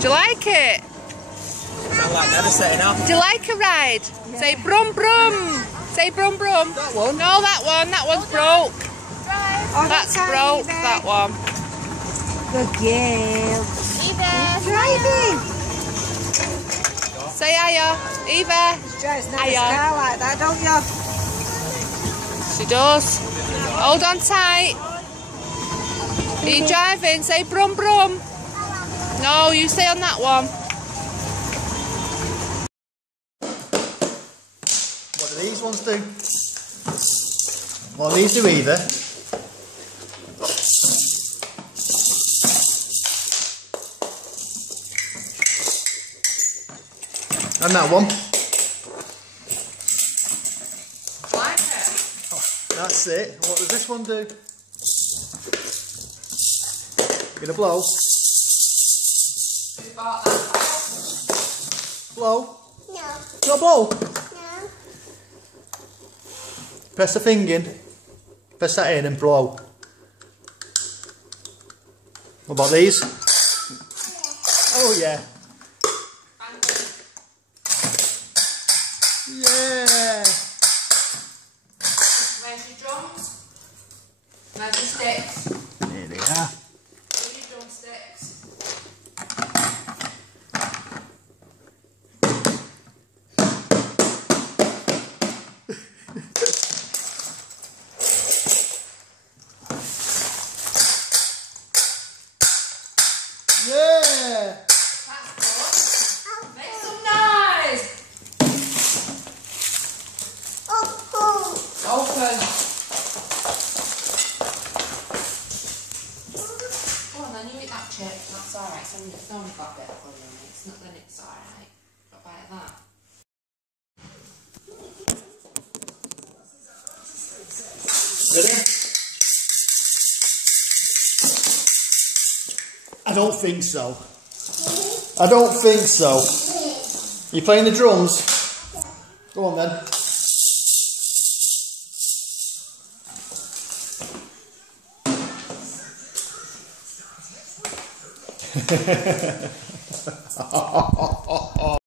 Do you like it? Sound like never setting off. Do you like a ride? Yeah. Say brum brum. Say brum brum. That one? No, that one. That one's broke. Oh, that's broke, that one. Good girl. Eva. Driving. Say hiya. Eva. She drives a nice car like that, don't you? She does. Hold on tight. Are you driving? Say brum brum. No, you stay on that one. What do these ones do? What do these do either? And that one. Like it. Oh, that's it. What does this one do? Gonna blow? Blow? No. Not blow? No. Press the thing in. Press that in and blow. What about these? Oh yeah. Yeah. Where's your drums? Where's your sticks? There they are. Where's your drumsticks? Yeah. That's good. Make some noise. Open. Go on then, you eat that chip. That's alright. It's only got a bit of colour in it. It's not, then it's alright. Got a bite of that. Ready? I don't think so. I don't think so. You playing the drums? Go on then.